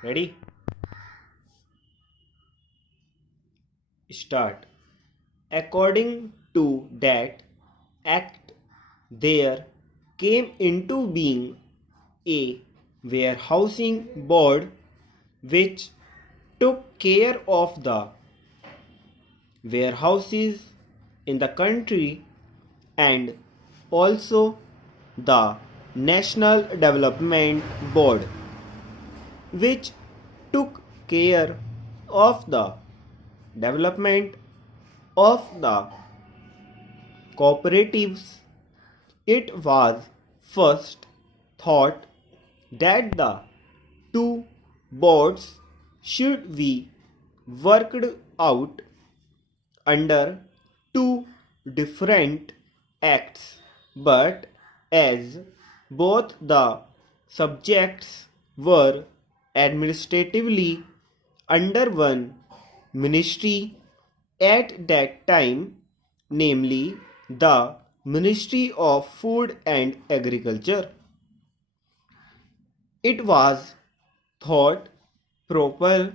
Ready? Start. According to that act, there came into being a warehousing board which took care of the warehouses in the country and also the National Development Board which took care of the development of the cooperatives. It was first thought that the two boards should be worked out under two different acts, but as both the subjects were administratively under one ministry at that time, namely the Ministry of Food and Agriculture, it was thought proper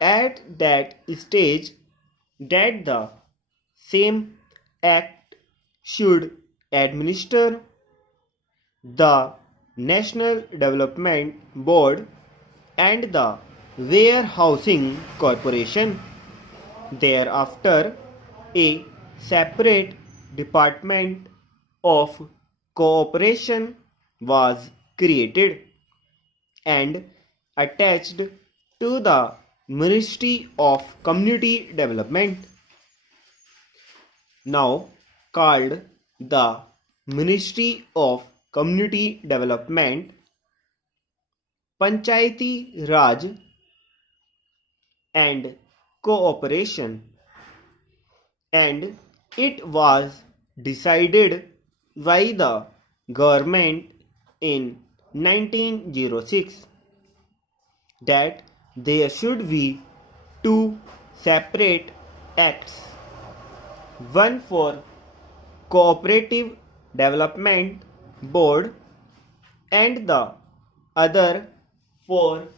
at that stage that the same act should administer the National Development Board and the Warehousing Corporation. Thereafter, a separate Department of Cooperation was created and attached to the Ministry of Community Development, now called the Ministry of Community Development, Panchayati Raj and Cooperation, and it was decided by the government in 1906 that there should be two separate acts, one for Cooperative Development Board and the other for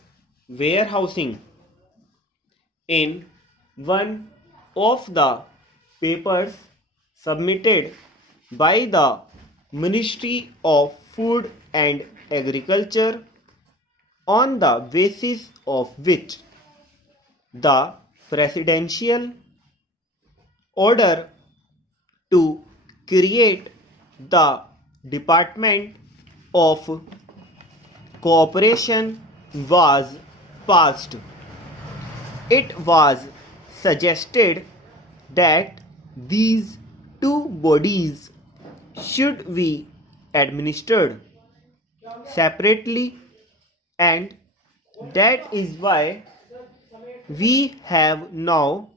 warehousing. In one of the papers submitted by the Ministry of Food and Agriculture, on the basis of which the presidential order to create the Department of Cooperation was passed, it was suggested that these two bodies should be administered separately, and that is why we have now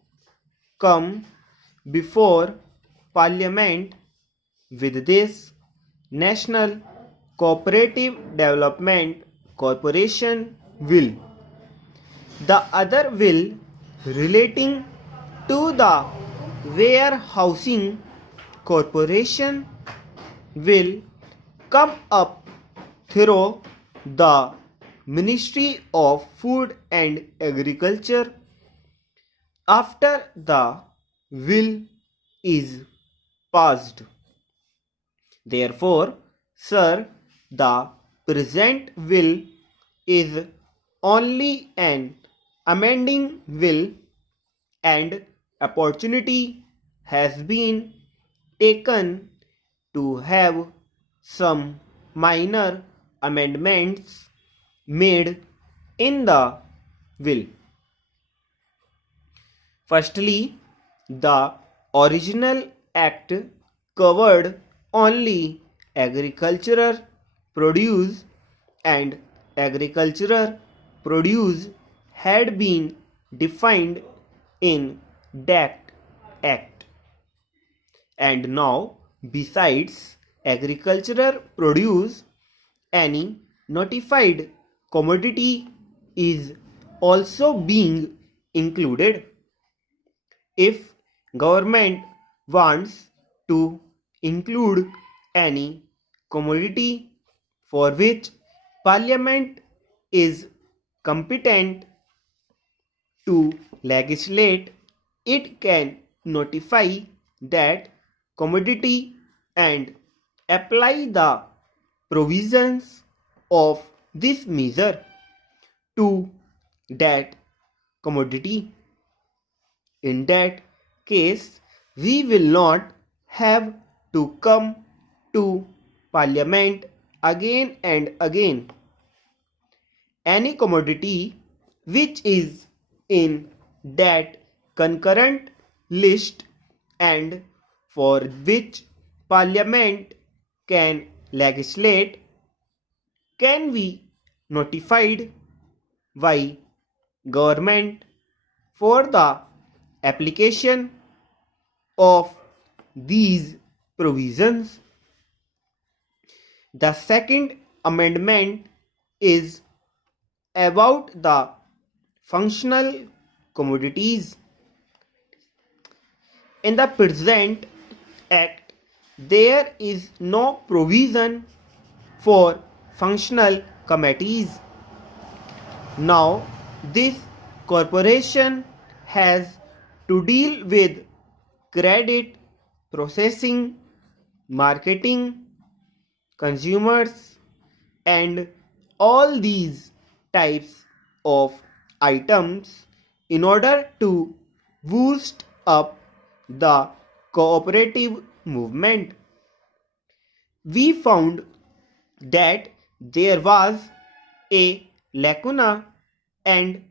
come before Parliament with this National Cooperative Development Corporation Bill. The other bill relating to the Warehousing Corporation will come up through the Ministry of Food and Agriculture after the bill is passed. Therefore, sir, the present bill is only an amending bill, and opportunity has been taken to have some minor amendments made in the bill. Firstly, the original act covered only agricultural produce, and agricultural produce had been defined in that act. And now, besides agricultural produce, any notified commodity is also being included. If government wants to include any commodity for which Parliament is competent to legislate, it can notify that commodity and apply the provisions of this measure to that commodity. In that case, we will not have to come to Parliament again and again. Any commodity which is in that concurrent list and for which Parliament can legislate can be notified by government for the application of these provisions. The second amendment is about the functional commodities. In the present Act, there is no provision for functional committees. Now, this corporation has to deal with credit, processing, marketing, consumers, and all these types of items in order to boost up the cooperative movement. We found that there was a lacuna and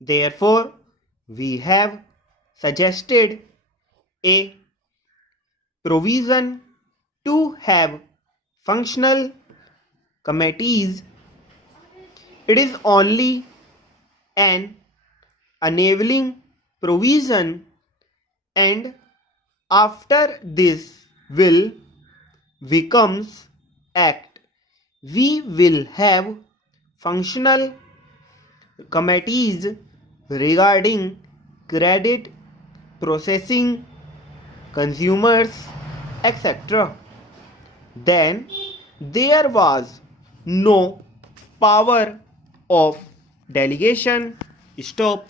therefore we have suggested a provision to have functional committees. It is only an enabling provision, and after this will becomes act, we will have functional committees regarding credit, processing, consumers, etc. Then there was no power of delegation. Stop.